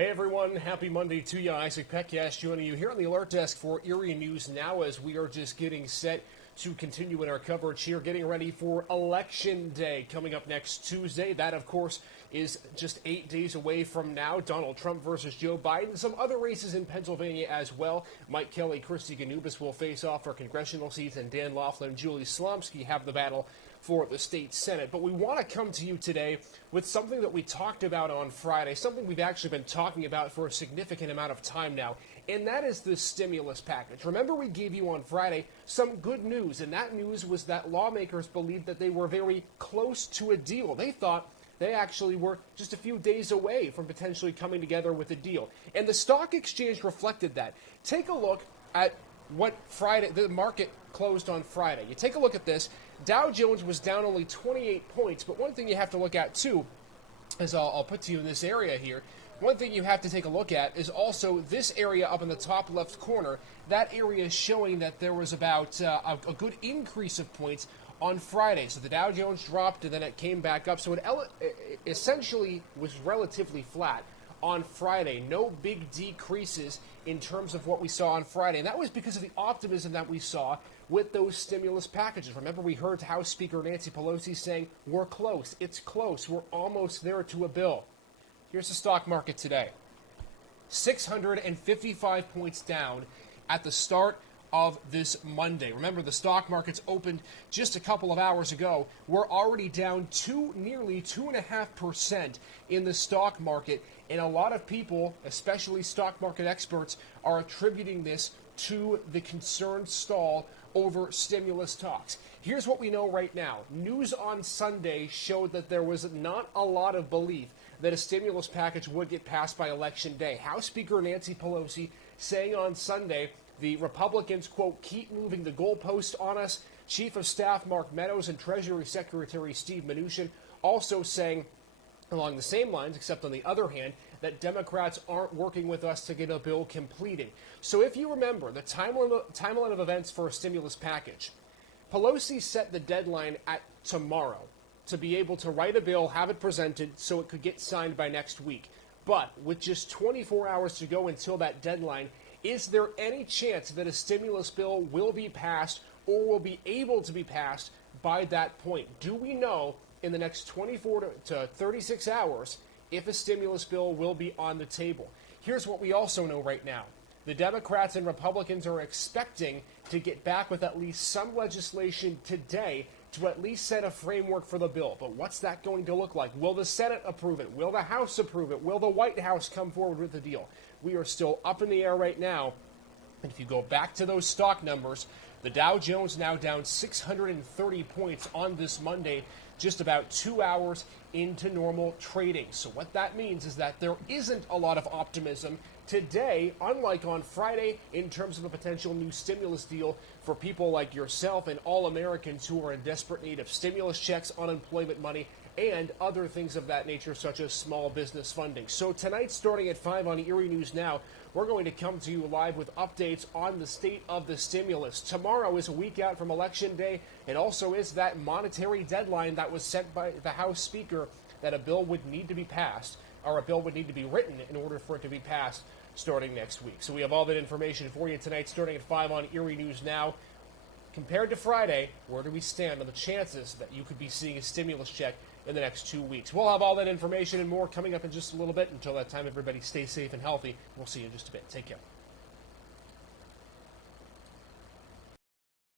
Hey everyone, happy Monday to you. Isaac Pekyash joining you here on the alert desk for Erie News Now as we are just getting set to continue in our coverage here, getting ready for Election Day coming up next Tuesday. That, of course, is just 8 days away from now. Donald Trump versus Joe Biden. Some other races in Pennsylvania as well. Mike Kelly, Christy Ganubis will face off for congressional seats, and Dan Laughlin and Julie Slomsky have the battle for the state Senate. But we want to come to you today with something that we talked about on Friday, something we've actually been talking about for a significant amount of time now, and that is the stimulus package. Remember, we gave you on Friday some good news, and that news was that lawmakers believed that they were very close to a deal. They thought they actually were just a few days away from potentially coming together with a deal. And the stock exchange reflected that. Take a look at what Friday, the market closed on Friday. You take a look at this. Dow Jones was down only 28 points, but one thing you have to look at too, as I'll put to you in this area here, one thing you have to take a look at is also this area up in the top left corner. That area is showing that there was about a good increase of points on Friday. So the Dow Jones dropped and then it came back up. So it essentially was relatively flat on Friday. No big decreases in terms of what we saw on Friday. And that was because of the optimism that we saw with those stimulus packages. Remember, we heard House Speaker Nancy Pelosi saying, we're close, it's close, we're almost there to a bill. Here's the stock market today. 655 points down at the start of this Monday. Remember, the stock market's opened just a couple of hours ago. We're already down nearly 2.5% in the stock market, and a lot of people, especially stock market experts, are attributing this to the concerned stall over stimulus talks. Here's what we know right now. News on Sunday showed that there was not a lot of belief that a stimulus package would get passed by Election Day. House Speaker Nancy Pelosi saying on Sunday, the Republicans, quote, keep moving the goalpost on us. Chief of Staff Mark Meadows and Treasury Secretary Steve Mnuchin also saying along the same lines, except on the other hand, that Democrats aren't working with us to get a bill completed. So if you remember the timeline of events for a stimulus package, Pelosi set the deadline at tomorrow to be able to write a bill, have it presented, so it could get signed by next week. But with just 24 hours to go until that deadline, is there any chance that a stimulus bill will be passed or will be able to be passed by that point? Do we know in the next 24 to 36 hours if a stimulus bill will be on the table? Here's what we also know right now. The Democrats and Republicans are expecting to get back with at least some legislation today to at least set a framework for the bill. But what's that going to look like? Will the Senate approve it? Will the House approve it? Will the White House come forward with the deal? We are still up in the air right now. And if you go back to those stock numbers, the Dow Jones now down 630 points on this Monday, just about 2 hours into normal trading. So what that means is that there isn't a lot of optimism today, unlike on Friday, in terms of a potential new stimulus deal for people like yourself and all Americans who are in desperate need of stimulus checks, unemployment money, and other things of that nature, such as small business funding. So tonight, starting at 5 on Erie News Now, we're going to come to you live with updates on the state of the stimulus. Tomorrow is a week out from Election Day. It also is that monetary deadline that was set by the House Speaker that a bill would need to be passed, or a bill would need to be written in order for it to be passed starting next week. So we have all that information for you tonight, starting at 5 on Erie News Now. Compared to Friday, where do we stand on the chances that you could be seeing a stimulus check in the next 2 weeks? We'll have all that information and more coming up in just a little bit. Until that time, everybody stay safe and healthy. We'll see you in just a bit. Take care.